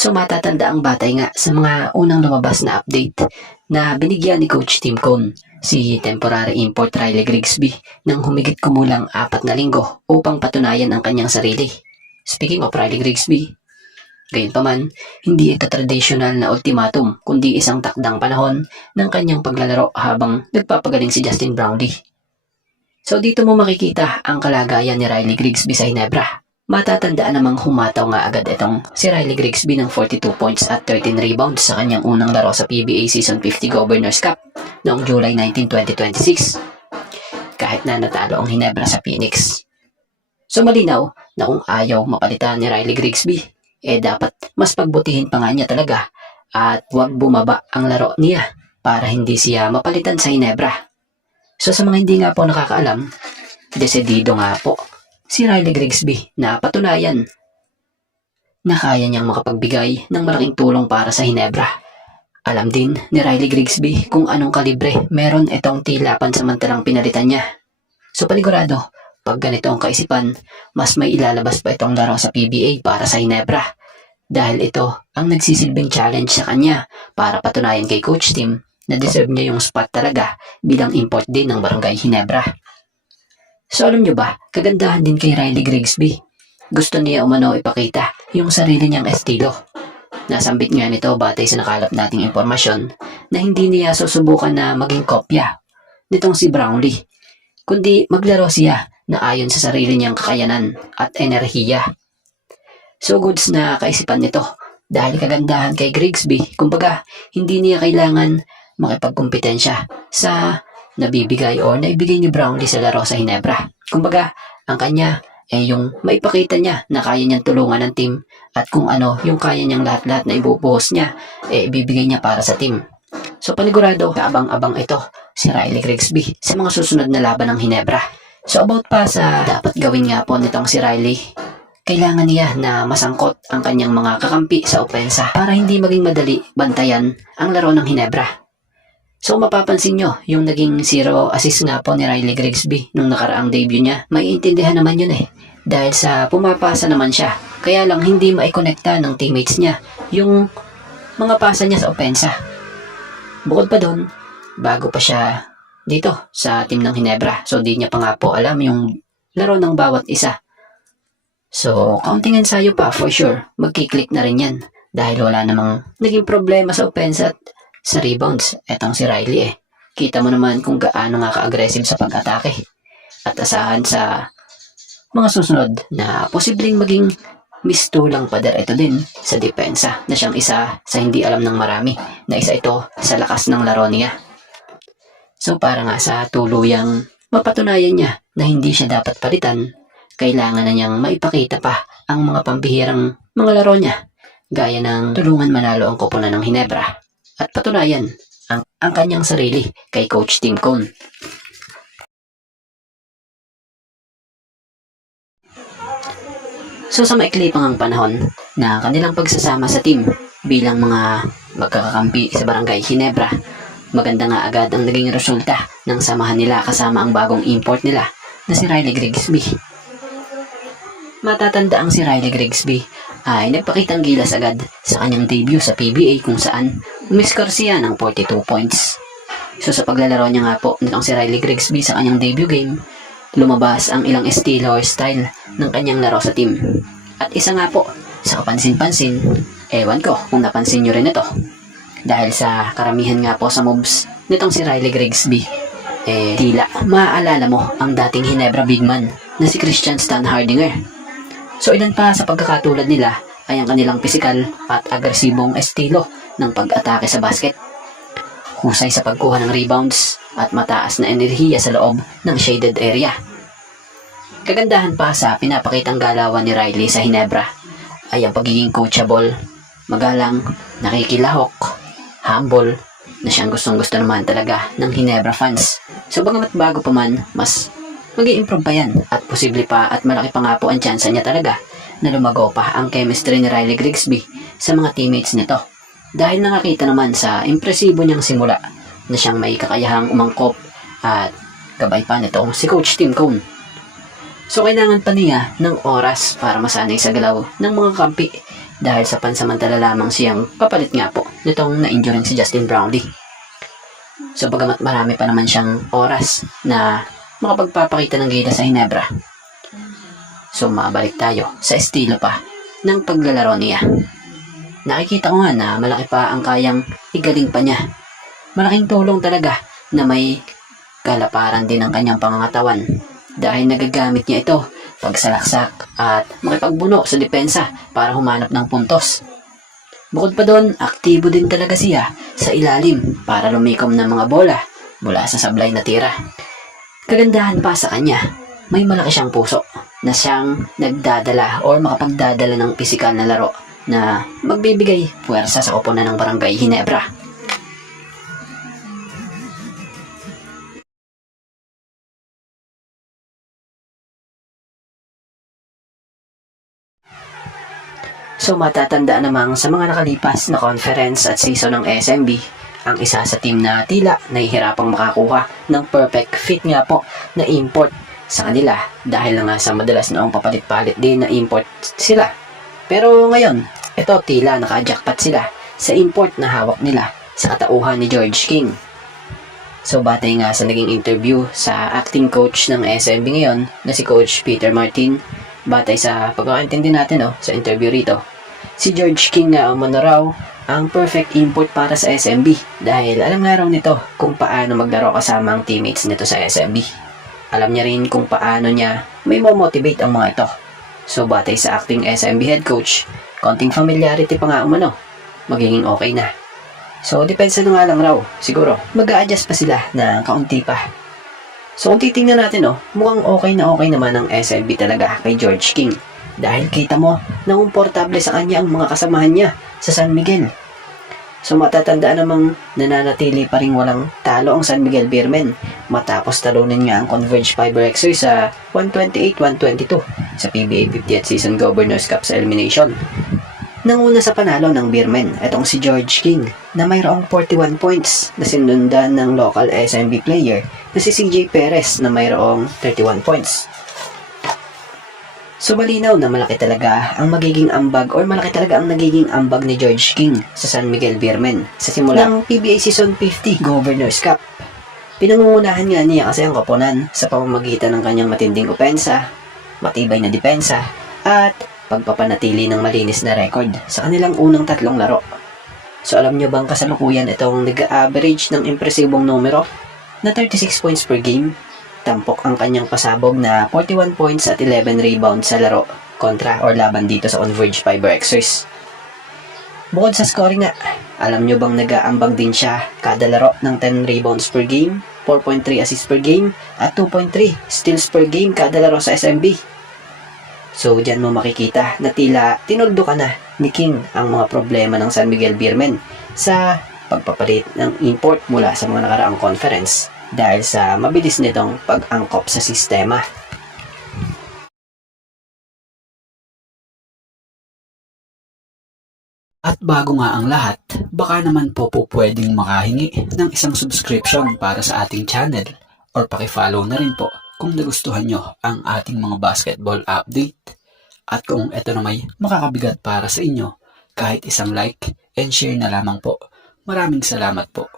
So matatanda ang batay nga sa mga unang lumabas na update na binigyan ni Coach Tim Cone si temporary import Riley Grigsby ng humigit kumulang 4 na linggo upang patunayan ang kanyang sarili. Speaking of Riley Grigsby, gayunpaman, hindi ito traditional na ultimatum kundi isang takdang panahon ng kanyang paglalaro habang nagpapagaling si Justin Brownlee. So dito mo makikita ang kalagayan ni Riley Grigsby sa Hinebra. Matatandaan namang humataw nga agad itong si Riley Grigsby ng 42 points at 13 rebounds sa kanyang unang laro sa PBA Season 50 Governors Cup noong July 19, 2026. Kahit na natalo ang Hinebra sa Phoenix. So malinaw na kung ayaw mapalitan ni Riley Grigsby, dapat mas pagbutihin pa nga niya talaga at huwag bumaba ang laro niya para hindi siya mapalitan sa Hinebra. So sa mga hindi nga po nakakaalam, desidido nga po si Riley Grigsby na patunayan na kaya niyang makapagbigay ng malaking tulong para sa Hinebra. Alam din ni Riley Grigsby kung anong kalibre meron itong tila pansamantalang pinalitan niya. So panigurado, pag ganito ang kaisipan, mas may ilalabas pa itong laro sa PBA para sa Hinebra. Dahil ito ang nagsisilbing challenge sa kanya para patunayan kay Coach Tim na deserve niya yung spot talaga bilang import din ng Barangay Hinebra. So alam nyo ba, kagandahan din kay Riley Grigsby. Gusto niya umano ipakita yung sarili niyang estilo. Nasambit nga nito batay sa nakalap nating impormasyon na hindi niya susubukan na maging kopya nitong si Brownlee, kundi maglaro siya na ayon sa sarili niyang kakayanan at enerhiya. So goods na kaisipan nito dahil kagandahan kay Grigsby, kumbaga hindi niya kailangan makipagkumpetensya sa nabibigay o naibigay ni Brownlee sa laro sa Hinebra. Kumbaga, ang kanya yung maipakita niya na kaya niyang tulungan ng team at kung ano yung kaya niyang lahat-lahat na ibubuhos niya, ibibigay niya para sa team. So panigurado, kaabang-abang ito si Riley Grigsby sa mga susunod na laban ng Hinebra. So about pa sa dapat gawin nga po nitong si Riley, kailangan niya na masangkot ang kanyang mga kakampi sa opensa para hindi maging madali bantayan ang laro ng Hinebra. So mapapansin nyo, yung naging 0 assist nga po ni Riley Grigsby nung nakaraang debut niya, maiintindihan naman yun dahil sa pumapasa naman siya. Kaya lang hindi maikonekta ng teammates niya yung mga pasa niya sa opensa. Bukod pa doon, bago pa siya dito sa team ng Hinebra, so di niya pa nga po alam yung laro ng bawat isa. So counting ensayo pa for sure, magkiklik na rin yan dahil wala namang naging problema sa opensa at sa rebounds. Etong si Riley kita mo naman kung gaano nga ka-aggressive sa pag-atake at asahan sa mga susunod na posibleng maging mistulang pader ito din sa depensa na siyang isa sa hindi alam ng marami na isa ito sa lakas ng laro niya. So para nga sa tuluyang mapatunayan niya na hindi siya dapat palitan, kailangan na niyang maipakita pa ang mga pambihirang mga laro niya gaya ng tulungan manalo ang koponan ng Hinebra at patunayan ang kanyang sarili kay Coach Tim Cone. So sa maikli pang ang panahon na kanilang pagsasama sa team bilang mga magkakakampi sa Barangay Hinebra, maganda nga agad ang naging resulta ng samahan nila kasama ang bagong import nila na si Riley Grigsby. Matatanda ang si Riley Grigsby ay nagpakitang gilas agad sa kanyang debut sa PBA kung saan umiskor siya ng 42 points. So sa paglalaro niya nga po nitong si Riley Grigsby sa kanyang debut game, lumabas ang ilang estilo or style ng kanyang laro sa team. At isa nga po sa kapansin-pansin, ewan ko kung napansin nyo rin ito. Dahil sa karamihan nga po sa moves nitong si Riley Grigsby, tila maaalala mo ang dating Hinebra big man na si Christian Stan Hardinger. So ilan pa sa pagkakatulad nila ay ang kanilang pisikal at agresibong estilo ng pag-atake sa basket. Husay sa pagkuha ng rebounds at mataas na enerhiya sa loob ng shaded area. Kagandahan pa sa pinapakitang galawan ni Riley sa Hinebra ay ang pagiging coachable, magalang, nakikilahok, humble, na siyang gustong-gusto naman talaga ng Hinebra fans. So bagamat bago pa man, mas mag-i-improve pa yan at posible pa at malaki pa nga po ang tsansa niya talaga na lumago pa ang chemistry ni Riley Grigsby sa mga teammates nito. Dahil nakakita naman sa impresibo niyang simula na siyang may kakayahang umangkop at gabay pa nitong si Coach Tim Cone. So kailangan pa niya ng oras para masanay sa galaw ng mga kampi dahil sa pansamantala lamang siyang papalit nga po nitong na-injuring si Justin Brownlee. So bagamat marami pa naman siyang oras na makapagpapakita ng gila sa Ginebra, so mabalik tayo sa estilo pa ng paglalaro niya. Nakikita ko nga na malaki pa ang kayang igaling pa niya. Malaking tulong talaga na may kalaparan din ang kanyang pangangatawan dahil nagagamit niya ito pagsalaksak at makipagbuno sa depensa para humanap ng puntos. Bukod pa doon, aktibo din talaga siya sa ilalim para lumikom ng mga bola mula sa sablay na tira. Kagandahan pa sa kanya, may malaki siyang puso na siyang nagdadala o makapagdadala ng pisikal na laro na magbibigay puwersa sa koponan ng Barangay Ginebra. So matatandaan namang sa mga nakalipas na conference at season ng SMB, ang isa sa team na tila nahihirapang makakuha ng perfect fit nga po na import sa kanila dahil na nga sa madalas noong papalit-palit din na import sila. Pero ngayon, ito tila naka-jackpot sila sa import na hawak nila sa katauhan ni George King. So batay nga sa naging interview sa acting coach ng SMB ngayon na si Coach Peter Martin, batay sa pagkakaintindi natin sa interview rito, si George King nga umano raw ang perfect import para sa SMB dahil alam nga raw nito kung paano maglaro kasama ang teammates nito sa SMB. Alam niya rin kung paano niya may motivate ang mga ito. So batay sa acting SMB head coach, konting familiarity pa nga umano, magiging okay na. So depensa na nga lang raw, siguro mag-a-adjust pa sila na kaunti pa. So kung titingnan natin mukhang okay na okay naman ang SMB talaga kay George King. Dahil kita mo na komportable sa kanya ang mga kasamahan niya sa San Miguel. So matatandaan namang nananatili pa rin walang talo ang San Miguel Beermen matapos talunin nga ang Converge Fiber Xers sa 128-122 sa PBA 50th Season Governors Cup sa elimination. Nanguna sa panalo ng Beermen itong si George King na mayroong 41 points na sinundan ng local SMB player na si CJ Perez na mayroong 31 points. So malinaw na malaki talaga ang magiging ambag or malaki talaga ang nagiging ambag ni George King sa San Miguel Beermen sa simula ng PBA Season 50 Governors Cup. Pinangungunahan nga niya kasi ang koponan sa pamamagitan ng kanyang matinding opensa, matibay na depensa, at pagpapanatili ng malinis na record sa kanilang unang 3 laro. So alam nyo bang kasalukuyan itong nag-average ng impresibong numero na 36 points per game? Tampok ang kanyang pasabog na 41 points at 11 rebounds sa laro kontra or laban dito sa Converge Fiber Xers. Bukod sa scoring nga, alam nyo bang nag-aambag din siya kada laro ng 10 rebounds per game, 4.3 assists per game, at 2.3 steals per game kada laro sa SMB. So dyan mo makikita na tila tinuldo ka na ni King ang mga problema ng San Miguel Beermen sa pagpapalit ng import mula sa mga nakaraang conference dahil sa mabilis nitong pag-angkop sa sistema. At bago nga ang lahat, baka naman po pwedeng makahingi ng isang subscription para sa ating channel or pakifollow na rin po kung nagustuhan nyo ang ating mga basketball update. At kung ito na may makakabigat para sa inyo, kahit isang like and share na lamang po. Maraming salamat po.